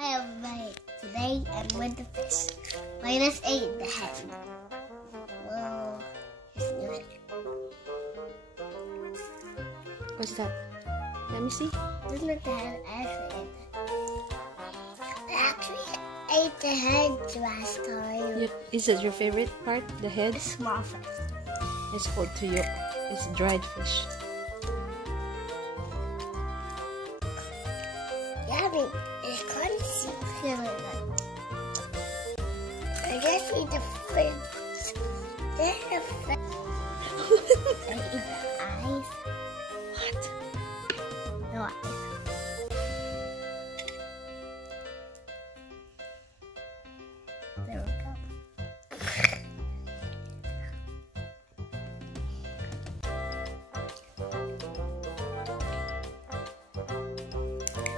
Hi everybody, today I'm with the fish. Minus 8 the head. Whoa, it's new head. What's that? Let me see. This is the head. I actually ate the head last time. Is it your favorite part? The head? A small fish. It's called tuyok. It's dried fish. Yummy. It's crunchy. Feeling good. I just eat the fish. Then the fish. I eat the eyes. What? No eyes. There we go.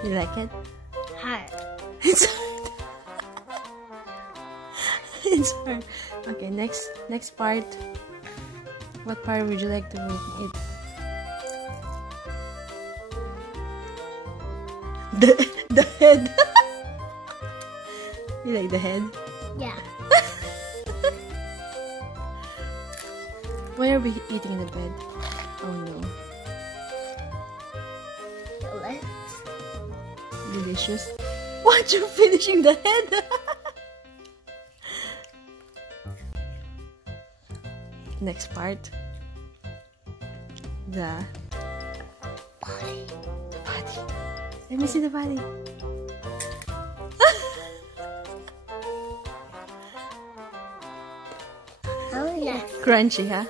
You like it? Hard. It's hard. It's hard. Okay, next part. What part would you like to eat? The head. You like the head? Yeah. Why are we eating in the bed? Oh no. Delicious. What? You're finishing the head? Next part. The Body. body. Let me see the body. Oh yes. Crunchy, huh?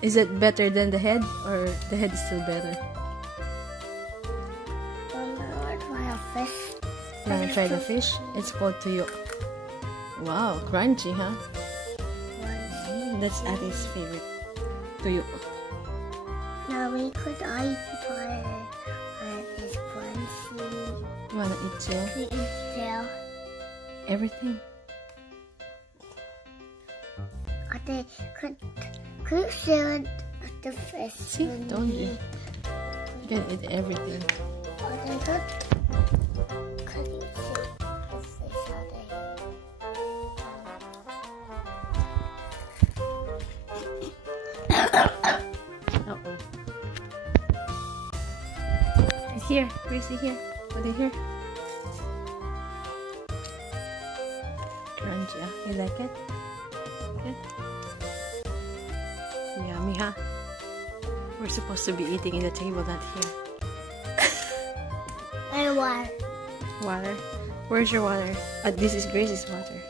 Is it better than the head, or the head is still better? Try a fish. You wanna try the fish? It's called tuyok. Wow, crunchy, huh? That's Addie's favorite. Tuyok. Now we could eat for this crunchy. You wanna eat too? We eat tail. Everything. Okay, could you share the fish? See, don't you? You can eat everything. Okay, could you share the fish out there? Uh-oh. It's here. Gracie, here. What do you hear? Crunchy, ah. You like it? Good? Yummy, huh? We're supposed to be eating in the table, not here. And water. Water. Where's your water? This is Gracie's water.